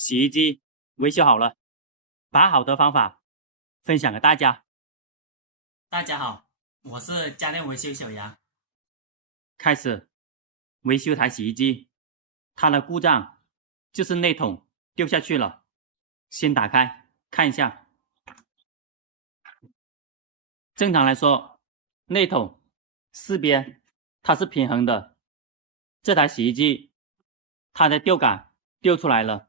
洗衣机维修好了，把好的方法分享给大家。大家好，我是家电维修小杨。开始维修台洗衣机，它的故障就是内桶掉下去了。先打开看一下。正常来说，内桶四边它是平衡的，这台洗衣机它的吊杆掉出来了。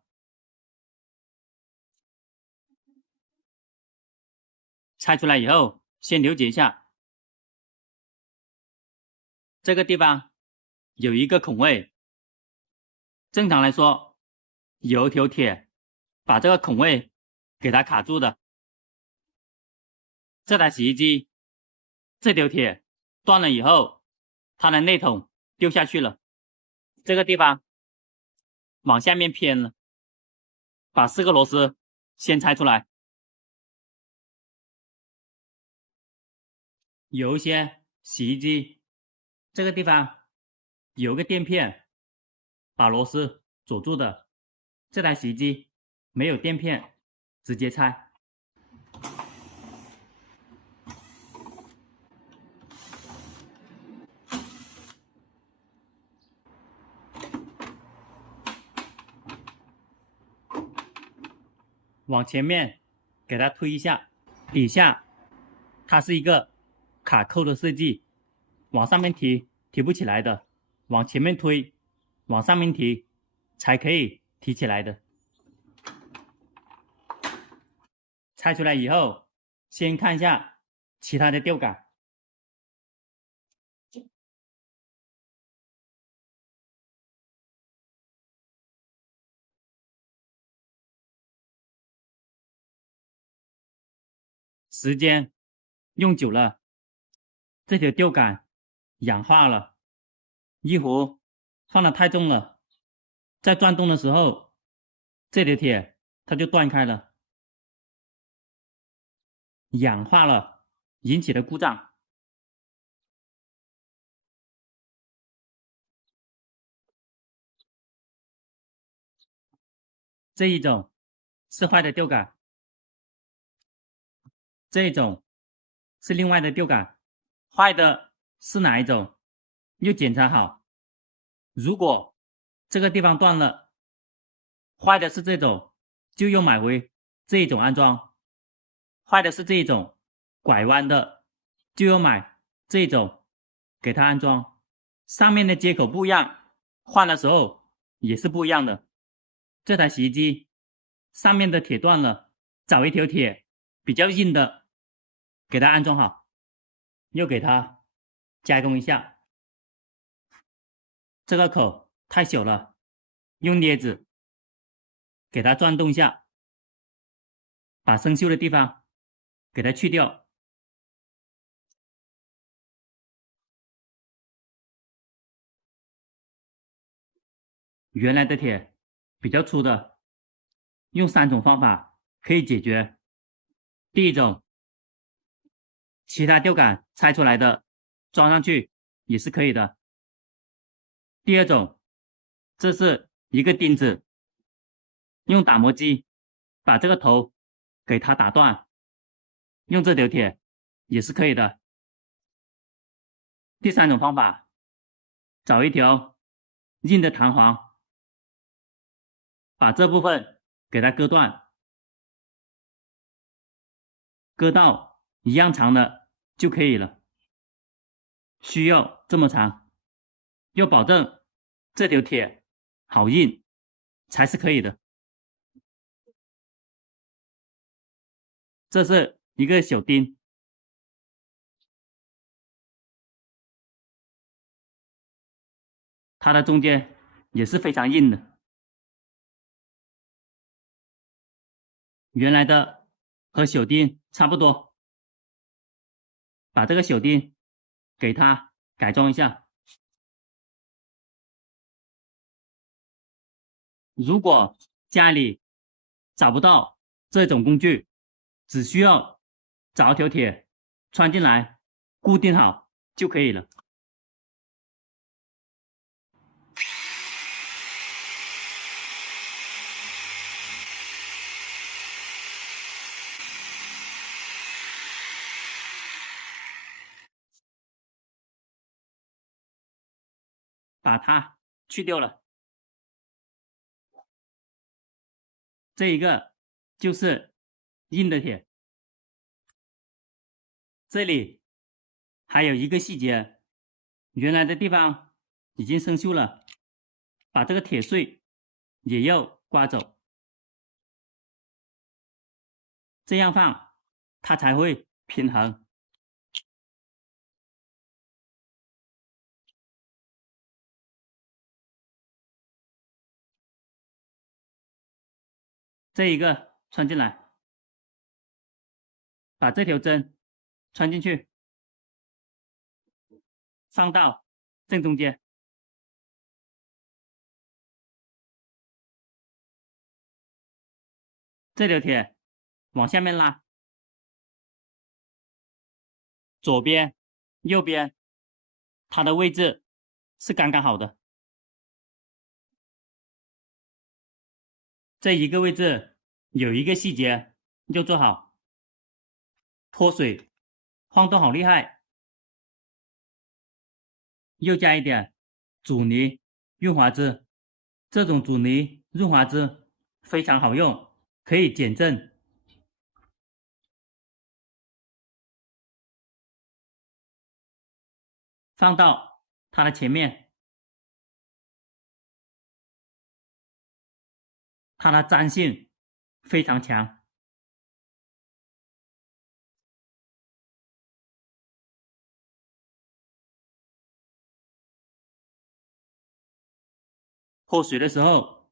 拆出来以后，先了解一下，这个地方有一个孔位。正常来说，有一条铁把这个孔位给它卡住的。这台洗衣机这条铁断了以后，它的内桶掉下去了，这个地方往下面偏了。把4个螺丝先拆出来。有一些洗衣机这个地方有个垫片把螺丝锁住的，这台洗衣机没有垫片，直接拆。往前面给它推一下，底下它是一个卡扣的设计，往上面提不起来的，往前面推，往上面提才可以提起来的。拆出来以后，先看一下其他的吊杆。时间用久了，这条吊杆氧化了，一壶放的太重了，在转动的时候，这条铁它就断开了，氧化了引起的故障。这一种是坏的吊杆，这一种是另外的吊杆。坏的是哪一种？又检查好。如果这个地方断了，坏的是这种，就又买回这一种安装。坏的是这一种，拐弯的，就要买这一种给它安装。上面的接口不一样，换的时候也是不一样的。这台洗衣机上面的铁断了，找一条铁比较硬的给它安装好，又给它加工一下。这个口太小了，用镊子给它转动一下，把生锈的地方给它去掉。原来的铁比较粗的，用3种方法可以解决。第一种，其他吊杆拆出来的装上去也是可以的。第二种，这是一个钉子，用打磨机把这个头给它打断，用这条铁也是可以的。第三种方法，找一条硬的弹簧，把这部分给它割断，割到一样长的就可以了。需要这么长，要保证这条铁好硬才是可以的。这是一个小钉，它的中间也是非常硬的。原来的和小钉差不多，把这个小钉给它改装一下。如果家里找不到这种工具，只需要找一条铁穿进来固定好就可以了。把它去掉了。这一个就是硬的铁。这里还有一个细节，原来的地方已经生锈了，把这个铁碎也要刮走，这样放它才会平衡。这一个穿进来，把这条针穿进去，放到正中间。这条铁往下面拉，左边、右边，它的位置是刚刚好的。这一个位置有一个细节要做好，脱水晃动好厉害，又加一点阻尼润滑脂，这种阻尼润滑脂非常好用，可以减震。放到它的前面，它的粘性非常强。脱水的时候，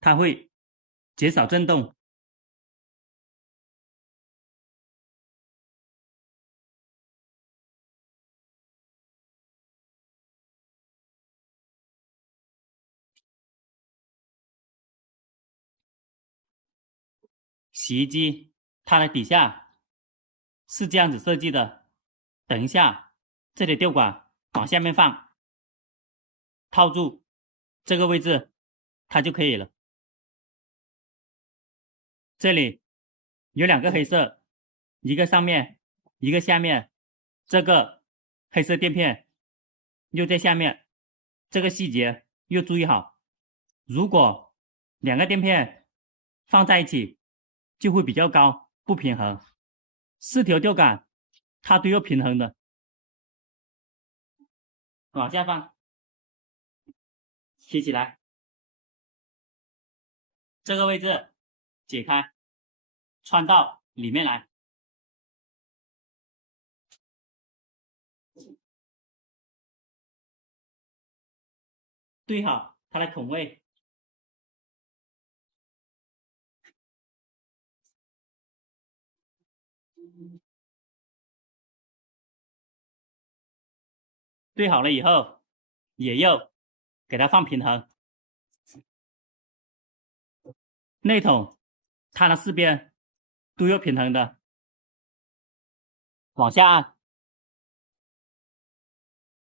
它会减少震动。洗衣机它的底下是这样子设计的，等一下这里吊管往下面放，套住这个位置，它就可以了。这里有两个黑色，一个上面，一个下面。这个黑色垫片又在下面，这个细节要注意好。如果两个垫片放在一起，就会比较高，不平衡。4条吊杆它都要平衡的，往下放，提起来，这个位置解开，穿到里面来。对好它的孔位，对好了以后，也要给它放平衡。内筒它的4边都要平衡的，往下按，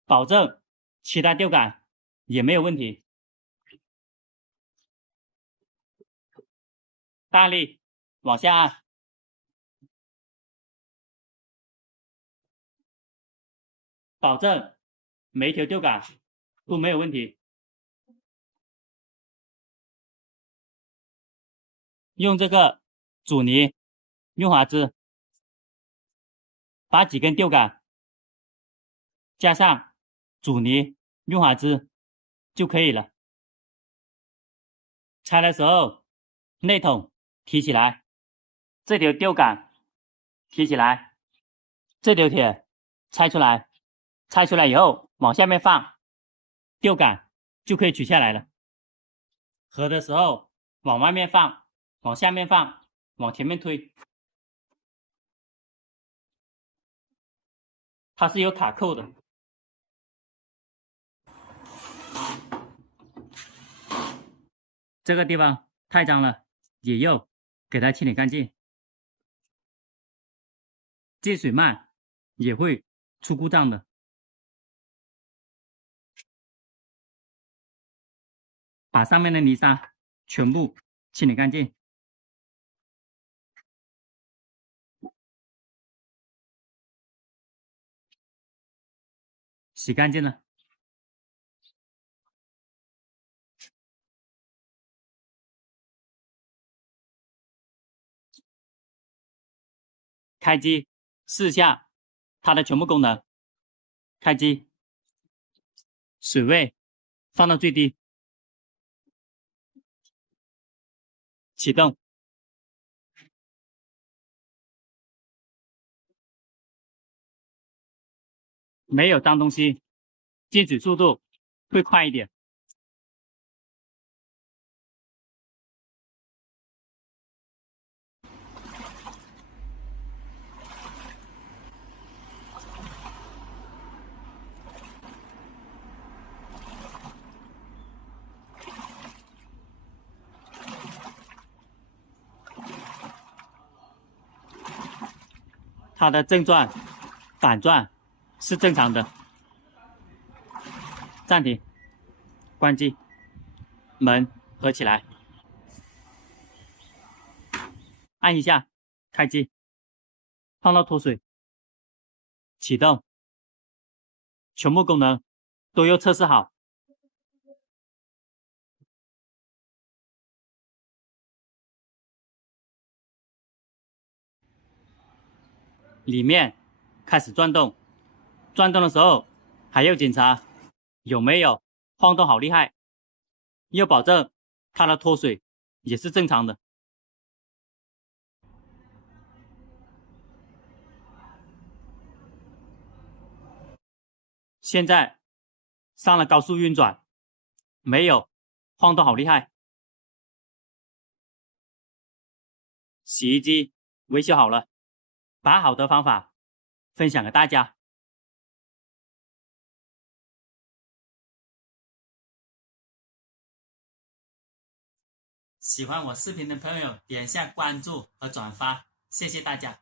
保证其他吊杆也没有问题。大力往下按，保证每一条吊杆都没有问题。用这个阻尼润滑脂把几根吊杆加上阻尼润滑脂就可以了。拆的时候，内筒提起来，这条吊杆提起来，这条铁拆出来，拆出来以后往下面放，吊杆就可以取下来了。合的时候往外面放，往下面放，往前面推，它是有卡扣的。这个地方太脏了，也要给它清理干净。接水慢也会出故障的。把上面的泥沙全部清理干净。洗干净了，开机试一下它的全部功能。开机，水位放到最低，启动。没有脏东西，进水速度会快一点。它的正转、反转是正常的。暂停，关机，门合起来，按一下，开机，放到脱水，启动，全部功能都要测试好。里面开始转动，转动的时候还要检查有没有晃动好厉害，要保证它的脱水也是正常的。现在上了高速运转，没有晃动好厉害。洗衣机维修好了，把好的方法分享给大家。喜欢我视频的朋友，点一下关注和转发，谢谢大家。